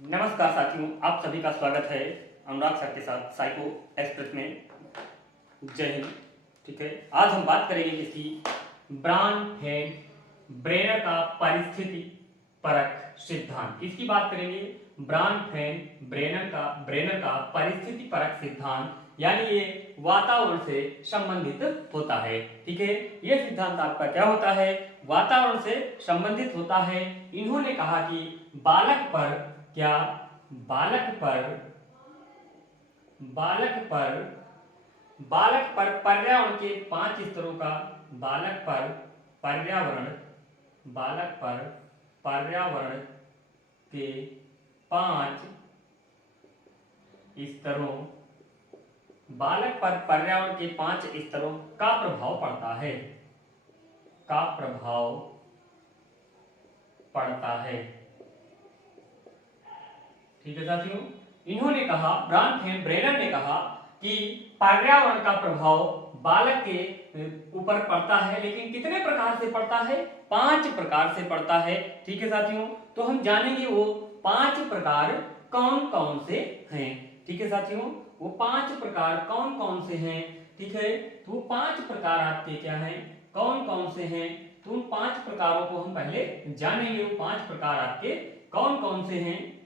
नमस्कार साथियों, आप सभी का स्वागत है अनुराग सर के साथ साइको एक्सप्रेस में। जय हिंद। ठीक है, आज हम बात करेंगे किसकी, ब्रेनर का परिस्थिति परक सिद्धांत। किसकी बात करेंगे, ब्रेनर का परिस्थिति परक सिद्धांत, यानी ये वातावरण से संबंधित होता है। ठीक है, ये सिद्धांत आपका क्या होता है, वातावरण से संबंधित होता है। इन्होंने कहा कि बालक पर क्या, बालक पर पर्यावरण के 5 स्तरों का, बालक पर पर्यावरण के 5 स्तरों, बालक पर पर्यावरण के 5 स्तरों का प्रभाव पड़ता है, ठीक है साथियों। इन्होंने कहा, ब्रेनर ने कहा कि पर्यावरण का प्रभाव बालक के ऊपर पड़ता है, लेकिन कितने प्रकार से पड़ता है, 5 प्रकार से पड़ता है। ठीक है साथियों, तो हम जानेंगे वो 5 प्रकार कौन कौन से हैं। ठीक है साथियों, वो 5 प्रकार कौन कौन से हैं। ठीक है, तो वो 5 प्रकार आपके क्या हैं, कौन कौन से हैं, तो उन 5 प्रकारों को हम पहले जानेंगे। वो 5 प्रकार आपके कौन कौन से हैं।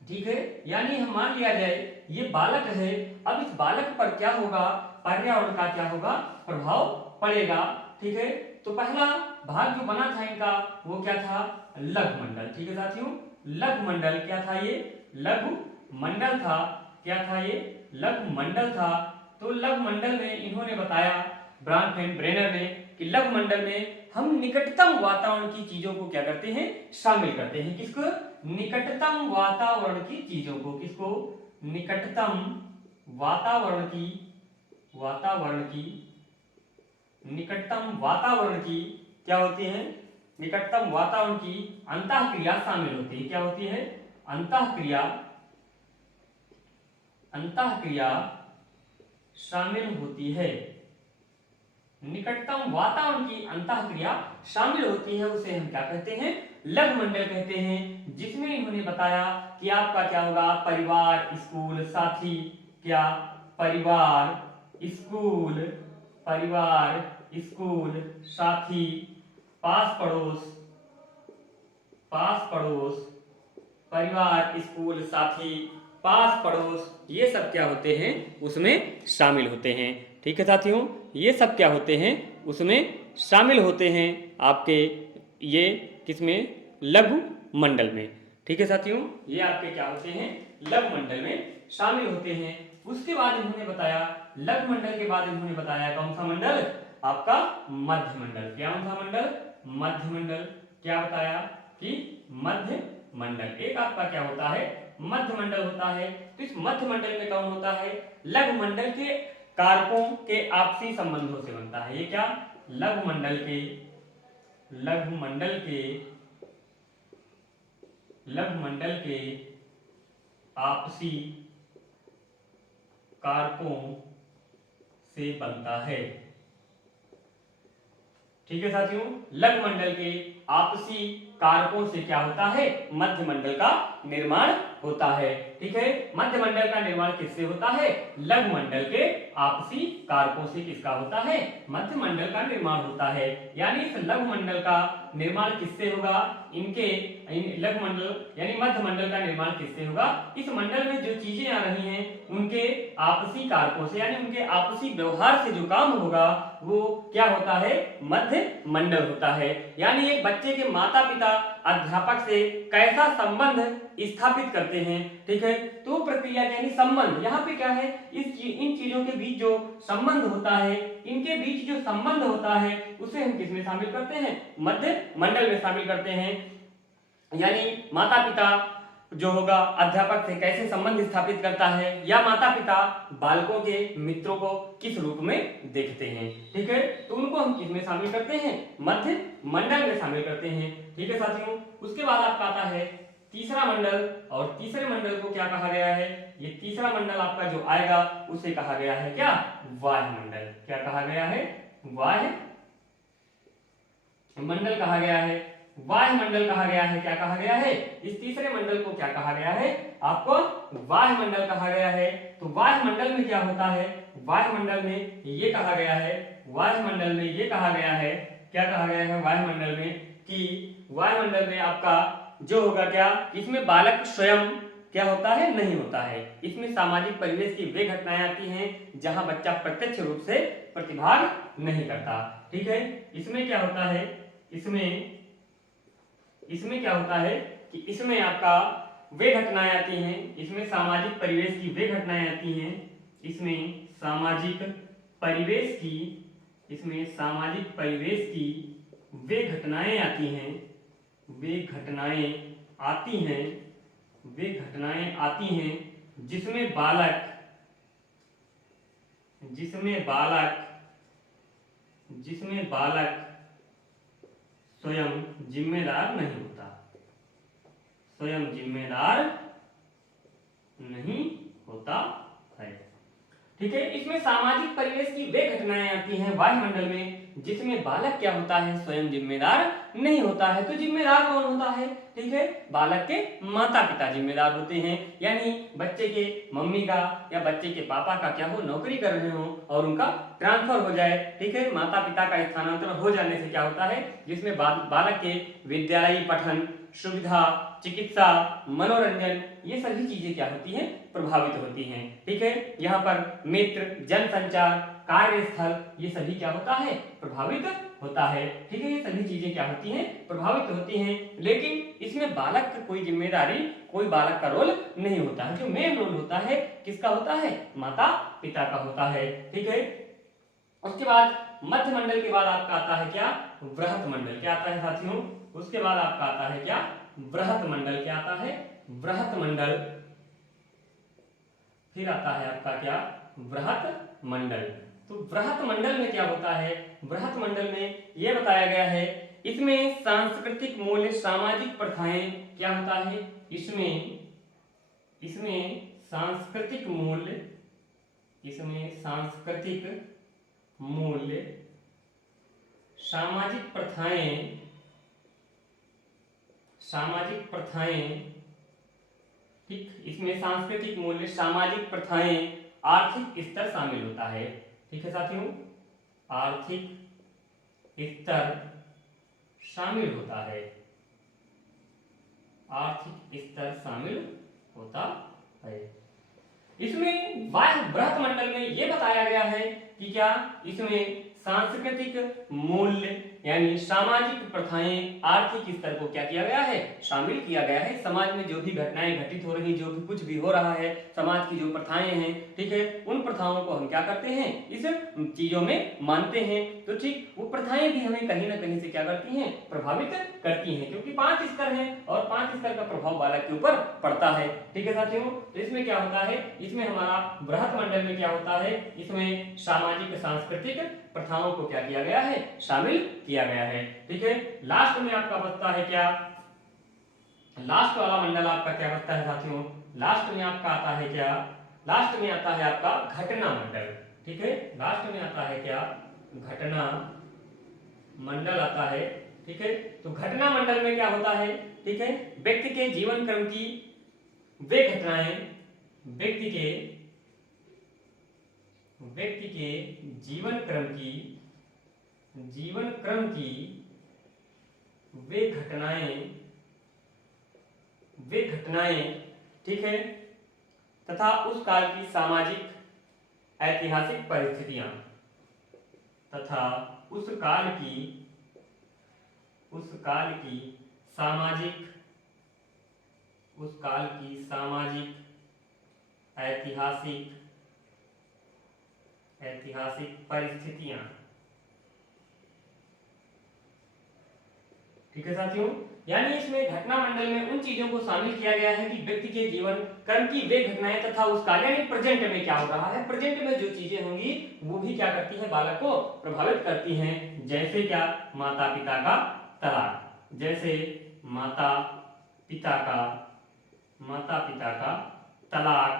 ठीक है, यानी हम मान लिया जाए ये बालक है, अब इस बालक पर क्या होगा, पर्यावरण का क्या होगा, प्रभाव पड़ेगा। ठीक है, तो पहला भाग जो बना था इनका वो क्या था, लघु मंडल। ठीक है साथियों, लघु मंडल क्या था, ये लघु मंडल था। क्या था ये, लघु मंडल था। तो लघु मंडल में इन्होंने बताया, ब्रेनर ने, कि लघु मंडल में हम निकटतम वातावरण की चीजों को क्या करते हैं, शामिल करते हैं। किसको, निकटतम वातावरण की चीजों को, किसको, निकटतम निकटतम वातावरण की क्या होती है, निकटतम वातावरण की अंतःक्रिया शामिल होती है। क्या होती है, अंतःक्रिया शामिल होती है। निकटतम वातावरण की अंतःक्रिया शामिल होती है, उसे हम क्या कहते हैं, लघु मंडल कहते हैं। जिसमें इन्होंने बताया कि आपका क्या होगा, परिवार, स्कूल, साथी, क्या, परिवार, स्कूल, साथी, पास पड़ोस, परिवार, स्कूल, साथी, पास पड़ोस, ये सब क्या होते हैं, उसमें शामिल होते हैं। ठीक है साथियों, ये सब क्या होते हैं, उसमें शामिल होते हैं आपके, ये किसमें, लघु मंडल में। ठीक है साथियों, ये आपके क्या होते हैं, लघु मंडल में शामिल होते हैं। उसके बाद इन्होंने बताया, लघु मंडल के बाद इन्होंने बताया कौन सा मंडल, आपका मध्य मंडल। क्या था मंडल, मध्य मंडल। क्या बताया कि मध्य मंडल एक आपका क्या होता है, मध्य मंडल होता है। तो इस मध्य मंडल में कौन होता है, लघु मंडल के कारकों के आपसी संबंधों से बनता है। ये क्या, लघु मंडल के आपसी कारकों से बनता है। ठीक है साथियों, लघु मंडल के आपसी कारकों से क्या होता है, मध्य मंडल का निर्माण होता है। ठीक है, मध्य मंडल का निर्माण किससे होता है, लघु मंडल के आपसी कारकों से किसका होता है, मध्य मंडल का निर्माण होता है। यानी इस लघु मंडल का निर्माण किससे होगा, लघु मंडल यानी मध्य मंडल का निर्माण किससे होगा, इस मंडल में जो चीजें आ रही हैं उनके आपसी कारकों से, यानी उनके आपसी व्यवहार से जो काम होगा वो क्या होता है, मध्य मंडल होता है। यानी एक बच्चे के माता पिता अध्यापक से कैसा संबंध स्थापित करते हैं। ठीक है, तो प्रक्रिया यानी संबंध, यहाँ पे क्या है, इन चीजों के बीच जो संबंध होता है, इनके बीच जो संबंध होता है उसे हम किसमें शामिल करते हैं, मध्य मंडल में शामिल करते हैं। यानी माता पिता जो होगा अध्यापक से कैसे संबंध स्थापित करता है, या माता पिता बालकों के मित्रों को किस रूप में देखते हैं। ठीक है, तो उनको हम किस में शामिल करते हैं, मध्य मंडल में शामिल करते हैं। ठीक है साथियों, उसके बाद आपका आता है तीसरा मंडल, और तीसरे मंडल को क्या कहा गया है, ये तीसरा मंडल आपका जो आएगा उसे कहा गया है क्या, वाह्य मंडल। क्या कहा गया है, वाह्य मंडल कहा गया है। वायुमंडल कहा गया है। क्या कहा गया है? इस तीसरे मंडल को क्या कहा गया है? आपको वायुमंडल कहा गया है। तो वायुमंडल में क्या होता है? वायुमंडल में ये कहा गया है, वायुमंडल में ये कहा गया है, क्या कहा गया है वायुमंडल में? कि वायुमंडल में आपका जो होगा क्या, इसमें बालक स्वयं क्या होता है? नहीं होता है। इसमें सामाजिक परिवेश की वे घटनाएं आती हैं जहां बच्चा प्रत्यक्ष रूप से प्रतिभाग नहीं करता। ठीक है, इसमें क्या होता है? इसमें क्या होता है कि इसमें आपका वे घटनाएं आती हैं, इसमें सामाजिक परिवेश की वे घटनाएं आती हैं, इसमें सामाजिक परिवेश की वे घटनाएं आती हैं, वे घटनाएं आती हैं जिसमें बालक स्वयं जिम्मेदार नहीं होता है। ठीक है, इसमें सामाजिक परिवेश की वे घटनाएं आती हैं वायुमंडल में जिसमें बालक क्या होता है? स्वयं जिम्मेदार नहीं होता है। तो जिम्मेदार कौन होता है? ठीक है, बालक के माता पिता जिम्मेदार होते हैं। यानी बच्चे के मम्मी का या बच्चे के पापा का क्या हो, नौकरी कर रहे हो और उनका ट्रांसफर हो जाए। ठीक है, माता पिता का स्थानांतरण हो जाने से क्या होता है? जिसमें बालक के विद्यालयी पठन, सुविधा, चिकित्सा, मनोरंजन, ये सभी चीजें क्या होती हैं? प्रभावित होती हैं। ठीक है, यहाँ पर मित्र, जनसंचार, कार्यस्थल, ये सभी क्या होता है? प्रभावित होता है। ठीक है, ये सभी चीजें क्या होती हैं? प्रभावित होती हैं। लेकिन इसमें बालक की कोई जिम्मेदारी, कोई बालक का रोल नहीं होता है। जो मेन रोल होता है किसका होता है? माता पिता का होता है। ठीक है, उसके बाद मध्य मंडल के बाद आपका आता है क्या? बृहत मंडल। क्या आता है साथियों? उसके बाद आपका आता है क्या? बृहत मंडल। क्या आता है? बृहत मंडल। फिर आता है आपका क्या? बृहत मंडल। तो बृहत मंडल में क्या होता है? बृहत मंडल में यह बताया गया है, इसमें सांस्कृतिक मूल्य, सामाजिक प्रथाएं क्या होता है? इसमें सांस्कृतिक मूल्य, सामाजिक प्रथाएं, ठीक, इसमें सांस्कृतिक मूल्य, सामाजिक प्रथाएं, आर्थिक स्तर शामिल होता है। ठीक है साथियों, आर्थिक स्तर शामिल होता है, आर्थिक स्तर शामिल होता है। इसमें बृहत मंडल में यह बताया गया है कि क्या, इसमें सांस्कृतिक मूल्य यानी सामाजिक प्रथाएं, आर्थिक स्तर को क्या किया गया है? शामिल किया गया है। समाज में जो भी घटनाएं घटित हो रही, जो भी कुछ भी हो रहा है, समाज की जो प्रथाएं हैं, ठीक है, उन प्रथाओं को हम क्या करते हैं? इस चीजों में मानते हैं। तो ठीक, वो प्रथाएं भी हमें कहीं ना कहीं से क्या करती हैं? प्रभावित करती हैं, क्योंकि 5 स्तर हैं और 5 स्तर का प्रभाव बालक के ऊपर पड़ता है। ठीक है साथियों, तो इसमें क्या होता है? इसमें हमारा बृहत मंडल में क्या होता है? इसमें सामाजिक सांस्कृतिक प्रथाओं को क्या किया गया है? शामिल किया गया है। ठीक है, लास्ट में आपका बचता है क्या? लास्ट वाला मंडल आपका क्या बचता है साथियों? लास्ट में आपका आता है क्या? लास्ट में आता है आपका घटना मंडल। ठीक है, लास्ट में आता है क्या? घटना मंडल आता है। ठीक है, तो घटना मंडल में क्या होता है? ठीक है, व्यक्ति के जीवन क्रम की वे घटनाएं, व्यक्ति के जीवन क्रम की वे घटनाएं, ठीक है, तथा उस काल की सामाजिक ऐतिहासिक परिस्थितियां, तथा उस काल की सामाजिक ऐतिहासिक परिस्थितियां। ठीक है साथियों, यानी इसमें घटना मंडल में उन चीजों को शामिल किया गया है कि व्यक्ति के जीवन क्रम की वे घटनाएं तथा उस काल यानी प्रेजेंट में क्या हो रहा है, प्रेजेंट में जो चीजें होंगी वो भी क्या करती है? बालक को प्रभावित करती हैं। जैसे क्या? माता पिता का तलाक, जैसे माता पिता का तलाक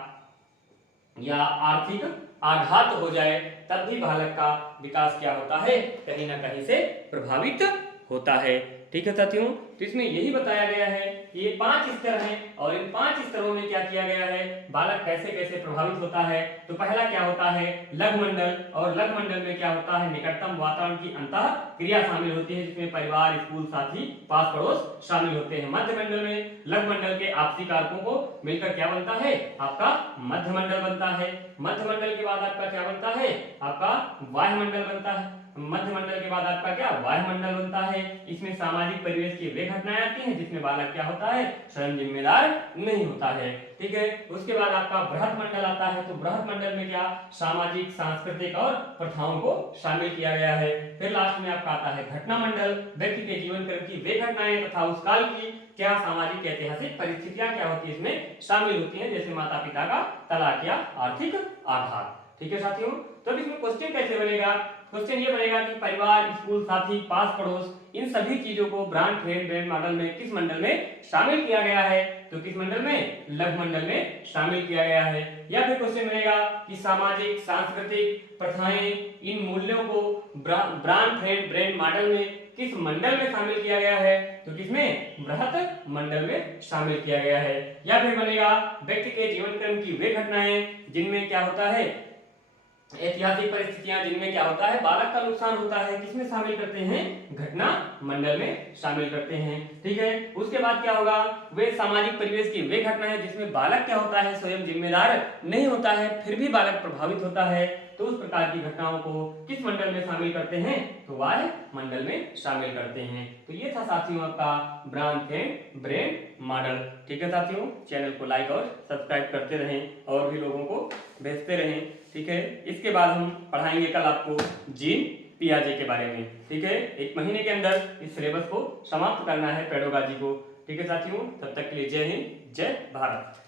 या आर्थिक आघात हो जाए, तब भी बालक का विकास क्या होता है? कहीं ना कहीं से प्रभावित होता है। ठीक है साथियों, तो इसमें यही बताया गया है कि ये 5 स्तर हैं और इन 5 स्तरों में क्या किया गया है, बालक कैसे कैसे प्रभावित होता है। तो पहला क्या होता है, लघु मंडल, और लघु मंडल में क्या होता है, निकटतम वातावरण की अंतः क्रिया शामिल होती है, जिसमें परिवार, स्कूल, साथी, पास पड़ोस शामिल होते हैं। मध्य मंडल में लघु मंडल के आपसी कारकों को मिलकर क्या बनता है, आपका मध्य मंडल बनता है। मध्य मंडल के बाद आपका क्या बनता है, आपका वायुमंडल बनता है। मध्य मंडल के बाद आपका क्या, वायुमंडल बनता है। इसमें सामाजिक परिवेश की वे घटनाएं आती हैं जिसमें बालक क्या होता है, स्वयं जिम्मेदार नहीं होता है। ठीक है, उसके बाद आपका बृहत मंडल आता है। तो बृहत मंडल में क्या, सामाजिक, सांस्कृतिक और प्रथाओं को शामिल किया गया है। फिर लास्ट में आपका आता है घटना मंडल, व्यक्ति के जीवन क्रम की वे घटनाएं तथा उस काल की क्या सामाजिक ऐतिहासिक परिस्थितियां क्या होती है इसमें शामिल होती हैं, जैसे माता पिता का तलाक या आर्थिक आघात। ठीक है साथियों, तो अब इसमें क्वेश्चन कैसे बनेगा, क्वेश्चन ये बनेगा कि परिवार, स्कूल, साथी, पास पड़ोस, इन सभी चीजों को ब्रांड फ्रेंड ब्रेन मॉडल में किस मंडल में शामिल किया गया है। तो किस मंडल में, लघु मंडल में शामिल किया गया है। या फिर क्वेश्चन बनेगा कि सामाजिक, सांस्कृतिक प्रथाएं, इन मूल्यों को ब्रांड फ्रेंड ब्रेन मॉडल में किस मंडल में शामिल किया गया है। तो किसमें, बृहत मंडल में शामिल किया गया है। या फिर बनेगा व्यक्ति के जीवन क्रम की वे घटनाएं जिनमें क्या होता है, ऐतिहासिक परिस्थितियां जिनमें क्या होता है, बालक का नुकसान होता है, किसमें शामिल करते हैं, घटना मंडल में शामिल करते हैं। ठीक है, उसके बाद क्या होगा, वे सामाजिक परिवेश की वे घटनाएं जिसमें बालक क्या होता है, स्वयं जिम्मेदार नहीं होता है, फिर भी बालक प्रभावित होता है, तो उस प्रकार की घटनाओं को किस मंडल में शामिल करते हैं, तो वाय मंडल में शामिल करते हैं। तो ये था साथियों आपका ब्रांड एंड ब्रेन मॉडल। ठीक है साथियों, चैनल को लाइक और सब्सक्राइब करते रहें और भी लोगों को भेजते रहें। ठीक है, इसके बाद हम पढ़ाएंगे कल आपको जीन पियाजे के बारे में। ठीक है, 1 महीने के अंदर इस सिलेबस को समाप्त करना है, पेडागोजी को। ठीक है साथियों, तब तक के लिए जय हिंद, जय भारत।